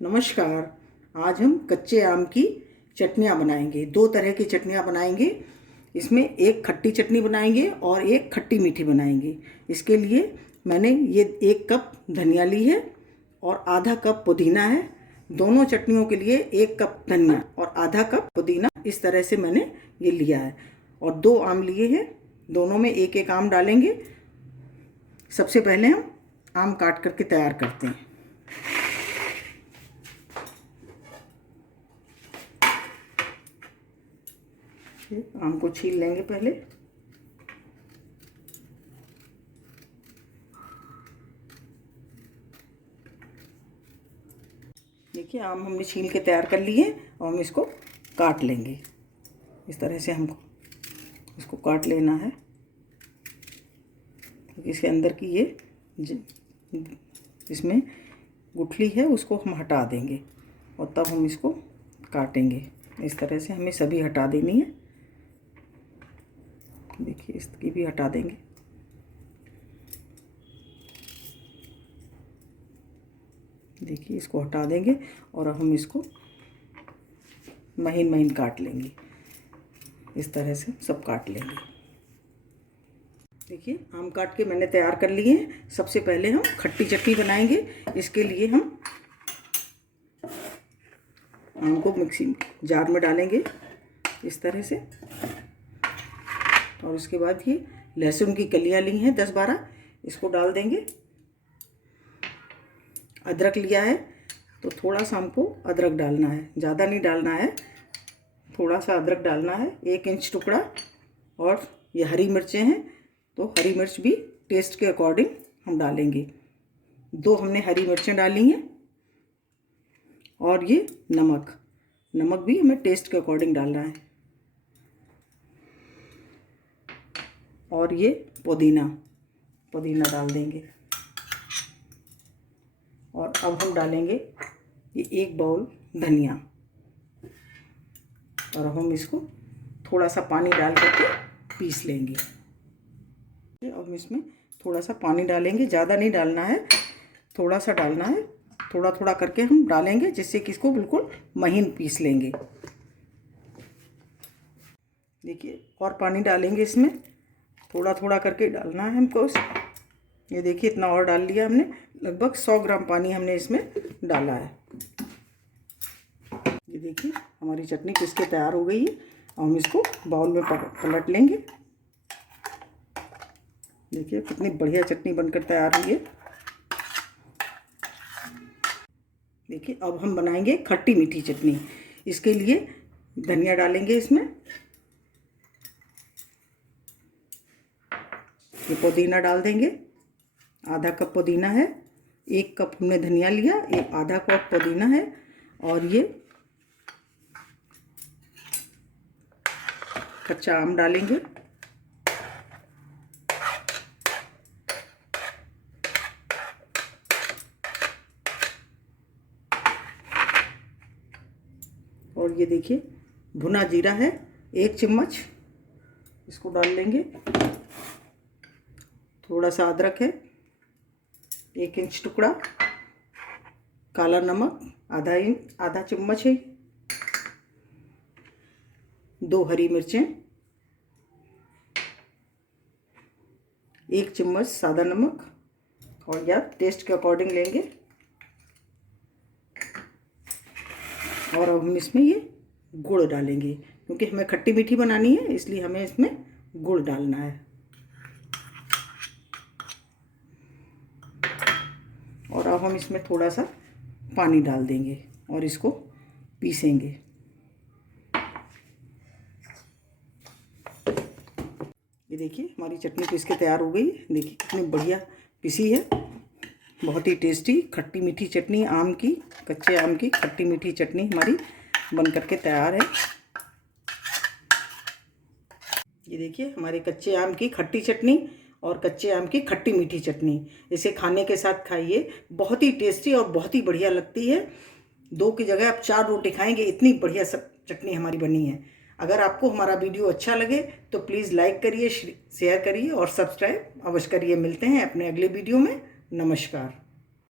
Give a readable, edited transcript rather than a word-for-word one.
नमस्कार। आज हम कच्चे आम की चटनियाँ बनाएंगे। दो तरह की चटनियाँ बनाएंगे। इसमें एक खट्टी चटनी बनाएंगे और एक खट्टी मीठी बनाएंगे। इसके लिए मैंने ये 1 कप धनिया ली है और आधा कप पुदीना है। दोनों चटनियों के लिए 1 कप धनिया और आधा कप पुदीना इस तरह से मैंने ये लिया है। और 2 आम लिए हैं, दोनों में एक एक आम डालेंगे। सबसे पहले हम आम काट करके तैयार करते हैं। आम को छील लेंगे पहले। देखिए आम हमने छील के तैयार कर लिए और हम इसको काट लेंगे। इस तरह से हमको इसको काट लेना है। इसके अंदर की ये इसमें गुठली है उसको हम हटा देंगे और तब हम इसको काटेंगे। इस तरह से हमें सभी हटा देनी है। देखिए इसकी भी हटा देंगे। देखिए इसको हटा देंगे और हम इसको महीन महीन काट लेंगे। इस तरह से सब काट लेंगे। देखिए आम काट के मैंने तैयार कर लिए हैं। सबसे पहले हम खट्टी चटनी बनाएंगे। इसके लिए हम आम को मिक्सी जार में डालेंगे इस तरह से। और उसके बाद ये लहसुन की कलियां ली हैं 10-12, इसको डाल देंगे। अदरक लिया है तो थोड़ा सा हमको अदरक डालना है, ज़्यादा नहीं डालना है, थोड़ा सा अदरक डालना है। 1 इंच टुकड़ा। और ये हरी मिर्चें हैं तो हरी मिर्च भी टेस्ट के अकॉर्डिंग हम डालेंगे। 2 हमने हरी मिर्चें डाली हैं। और ये नमक भी हमें टेस्ट के अकॉर्डिंग डालना है। और ये पुदीना डाल देंगे। और अब हम डालेंगे ये 1 बाउल धनिया। और अब हम इसको थोड़ा सा पानी डाल करके पीस लेंगे। अब इसमें थोड़ा सा पानी डालेंगे, ज़्यादा नहीं डालना है, थोड़ा सा डालना है। थोड़ा थोड़ा करके हम डालेंगे जिससे कि इसको बिल्कुल महीन पीस लेंगे। देखिए और पानी डालेंगे इसमें, थोड़ा थोड़ा करके डालना है हमको। ये देखिए इतना और डाल लिया हमने। लगभग 100 ग्राम पानी हमने इसमें डाला है। ये देखिए हमारी चटनी पीस के तैयार हो गई है। हम इसको बाउल में पलट लेंगे। देखिए कितनी बढ़िया चटनी बनकर तैयार हुई है। देखिए अब हम बनाएंगे खट्टी मीठी चटनी। इसके लिए धनिया डालेंगे इसमें। ये पुदीना डाल देंगे, आधा कप पुदीना है। 1 कप हमने धनिया लिया, एक आधा कप पुदीना है। और ये कच्चा आम डालेंगे। और ये देखिए भुना जीरा है 1 चम्मच, इसको डाल लेंगे। थोड़ा सा अदरक है 1 इंच टुकड़ा। काला नमक आधा चम्मच है। 2 हरी मिर्चें, 1 चम्मच सादा नमक। और या टेस्ट के अकॉर्डिंग लेंगे। और अब हम इसमें ये गुड़ डालेंगे क्योंकि हमें खट्टी मीठी बनानी है, इसलिए हमें इसमें गुड़ डालना है। और अब हम इसमें थोड़ा सा पानी डाल देंगे और इसको पीसेंगे। ये देखिए हमारी चटनी पीस के तैयार हो गई। देखिए कितनी बढ़िया पिसी है। बहुत ही टेस्टी खट्टी मीठी चटनी, आम की, कच्चे आम की खट्टी मीठी चटनी हमारी बन करके तैयार है। ये देखिए हमारे कच्चे आम की खट्टी चटनी और कच्चे आम की खट्टी मीठी चटनी। इसे खाने के साथ खाइए, बहुत ही टेस्टी और बहुत ही बढ़िया लगती है। 2 की जगह आप 4 रोटी खाएंगे, इतनी बढ़िया सब चटनी हमारी बनी है। अगर आपको हमारा वीडियो अच्छा लगे तो प्लीज़ लाइक करिए, शेयर करिए और सब्सक्राइब अवश्य करिए। मिलते हैं अपने अगले वीडियो में। नमस्कार।